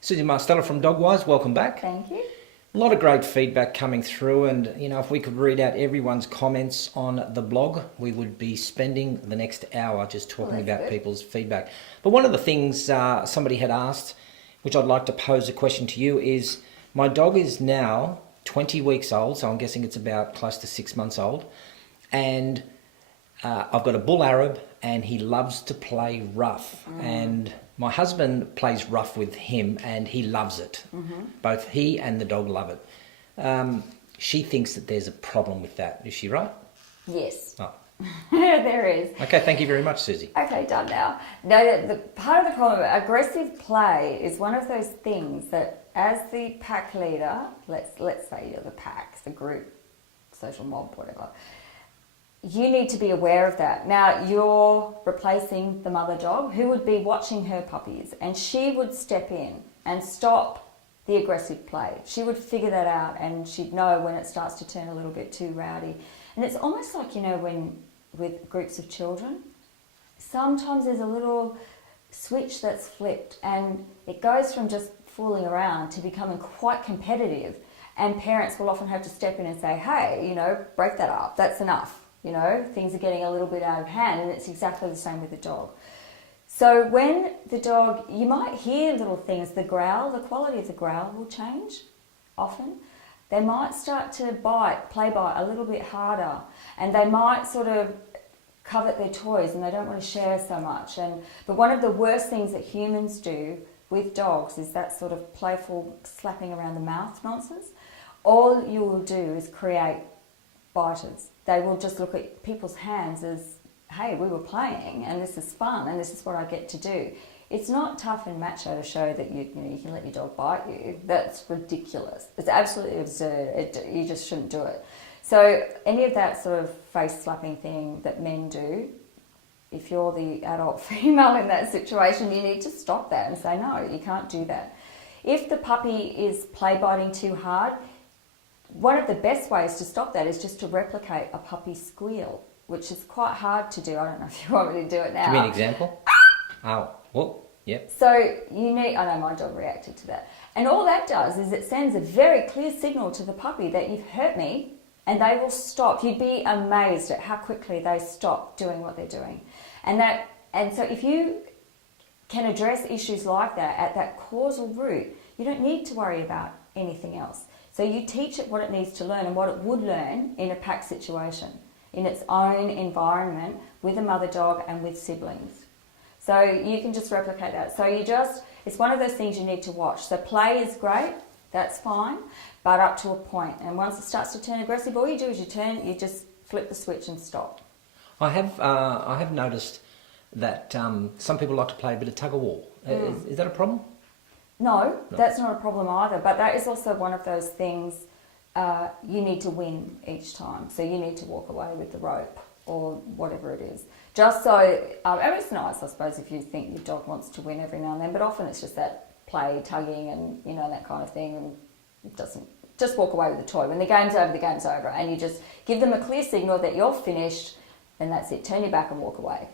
Susie Marstella from DogWise, welcome back. Thank you. A lot of great feedback coming through, and if we could read out everyone's comments on the blog, we would be spending the next hour just talking about good. people's feedback. But one of the things somebody had asked, which I'd like to pose a question to you, is my dog is now 20 weeks old, so I'm guessing it's about close to 6 months old, and I've got a bull Arab, and he loves to play rough, and my husband plays rough with him, and he loves it. Both he and the dog love it. She thinks that there's a problem with that. Is she right? Yes. Oh. There is. Okay, thank you very much, Susie. Okay, done now. No, the part of the problem, aggressive play is one of those things that as the pack leader, let's say you're the pack, the group, social mob, whatever, you need to be aware of that. Now, you're replacing the mother dog who would be watching her puppies, and she would step in and stop the aggressive play. She would figure that out, and she'd know when it starts to turn a little bit too rowdy. And it's almost like, when with groups of children, sometimes there's a little switch that's flipped, and it goes from just fooling around to becoming quite competitive, and parents will often have to step in and say, hey, break that up, that's enough. Things are getting a little bit out of hand, and it's exactly the same with the dog. So when the dog, you might hear little things, the quality of the growl will change often. They might start to play bite a little bit harder, and they might sort of covet their toys and they don't want to share so much. But one of the worst things that humans do with dogs is that sort of playful slapping around the mouth nonsense. All you will do is create biters. They will just look at people's hands as, hey, we were playing and this is fun and this is what I get to do. It's not tough and macho to show that you can let your dog bite you. That's ridiculous. It's absolutely absurd. You just shouldn't do it. So any of that sort of face slapping thing that men do, if you're the adult female in that situation, you need to stop that and say, no, you can't do that. If the puppy is play biting too hard, one of the best ways to stop that is just to replicate a puppy squeal, which is quite hard to do. I don't know if you want me to do it now. Give me an example. Oh, well, yep. So I know my dog reacted to that. And all that does is it sends a very clear signal to the puppy that you've hurt me, and they will stop. You'd be amazed at how quickly they stop doing what they're doing. And so if you can address issues like that at that causal root, you don't need to worry about anything else. So you teach it what it needs to learn and what it would learn in a pack situation, in its own environment, with a mother dog and with siblings. So you can just replicate that. So it's one of those things you need to watch. So play is great, that's fine, but up to a point. And once it starts to turn aggressive, all you do is you just flip the switch and stop. I have noticed that some people like to play a bit of tug of war. Is that a problem? No, that's not a problem either. But that is also one of those things you need to win each time. So you need to walk away with the rope or whatever it is. Just so, it's nice, I suppose, if you think your dog wants to win every now and then, but often it's just that play, tugging and, that kind of thing, and it doesn't, just walk away with the toy. When the game's over, and you just give them a clear signal that you're finished, and that's it. Turn your back and walk away.